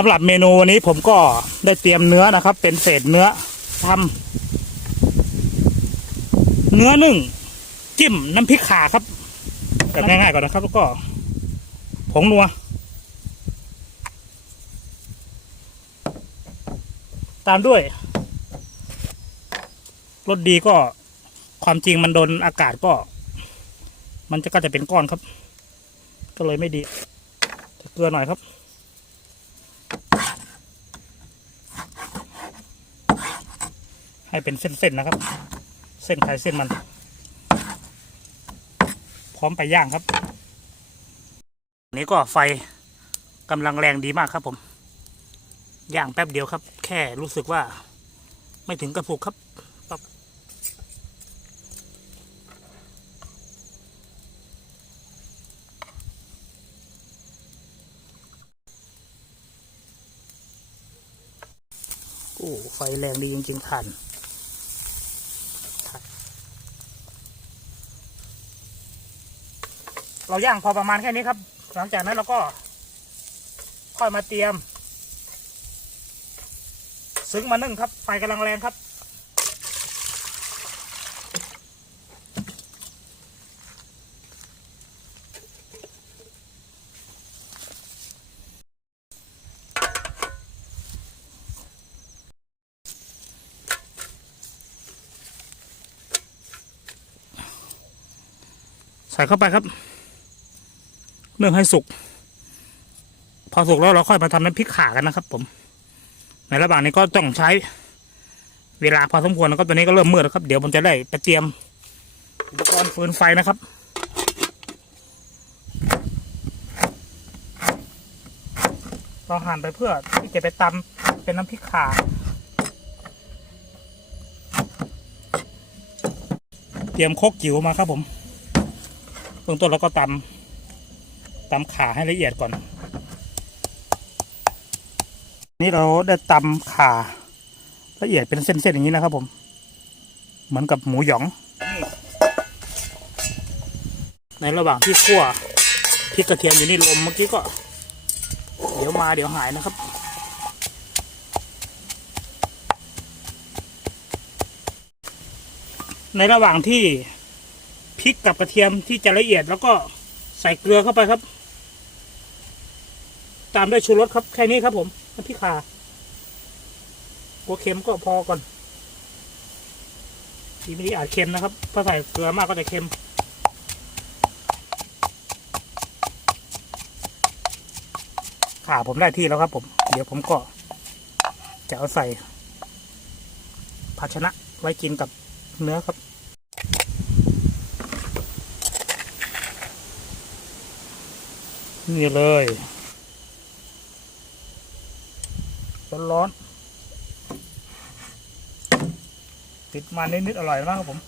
สำหรับเมนูวันนี้ผมก็ได้เตรียมเนื้อนะครับ เป็นเศษเนื้อทำเนื้อนึ่ง จิ้มน้ำพริกข่าครับแบบง่ายๆก่อนนะครับ แล้วก็ผงนัว ตามด้วยรสดีก็ความจริงมันโดนอากาศก็ มันจะก็จะเป็นก้อนครับ ก็เลยไม่ดีเกลือหน่อยครับ ให้เป็นเส้นๆนะครับ เส้นใครเส้นมัน พร้อมไปย่างครับนนี้ก็ไฟกำลังแรงดีมากครับผม ย่างแป๊บเดียวครับ แค่รู้สึกว่า ไม่ถึงกระปุกครับปั๊บโอ้ไฟแรงดีจริงๆท่าน เราย่างพอประมาณแค่นี้ครับ หลังจากนั้นเราก็ ค่อยมาเตรียม ซึ้งมานึ่งครับ ไฟกำลังแรงครับใส่เข้าไปครับ นึ่งให้สุก พอสุกแล้วเราค่อยมาทำน้ำพริกข่ากันนะครับ ผม ในระหว่างนี้ก็ต้องใช้ เวลาพอสมควรนะครับตอนนี้ก็เริ่มมืดแล้วครับ เดี๋ยวผมจะได้ไปเตรียมอุปกรณ์ฟืนไฟนะครับเราหั่นไปเพื่อที่จะไปตำเป็นน้ำพริกข่าเตรียมโคกจิ๋วมาครับผมเบื้องต้นเราก็ตำ ตำขาให้ละเอียดก่อน นี่เราได้ตำขาละเอียดเป็นเส้นๆอย่างนี้นะครับผม เหมือนกับหมูหยอง ในระหว่างที่คั่วพริกกระเทียมอยู่นี่ลมเมื่อกี้ก็ เดี๋ยวมาเดี๋ยวหายนะครับ ในระหว่างที่พริกกับกระเทียมที่จะละเอียดแล้วก็ใส่เกลือเข้าไปครับ ตามด้วยชูรสครับแค่นี้ครับผมน้ำพริกข่ากัวเค็มก็พอก่อนทีไม่ได้อาจเค็มนะครับถ้าใส่เกลือมากก็จะเค็มข่าผมได้ที่แล้วครับ ผม เดี๋ยวผมก็ จะเอาใส่ ภาชนะไว้กินกับเนื้อครับนี่เลย ร้อนๆติดมันนิดๆอร่อยมากครับผม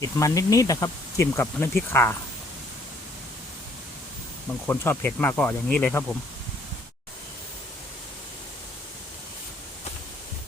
ติดมันนิดๆนะครับจิ้มกับน้ำพริกข่าบางคนชอบเผ็ดมากก็อย่างนี้เลยครับผม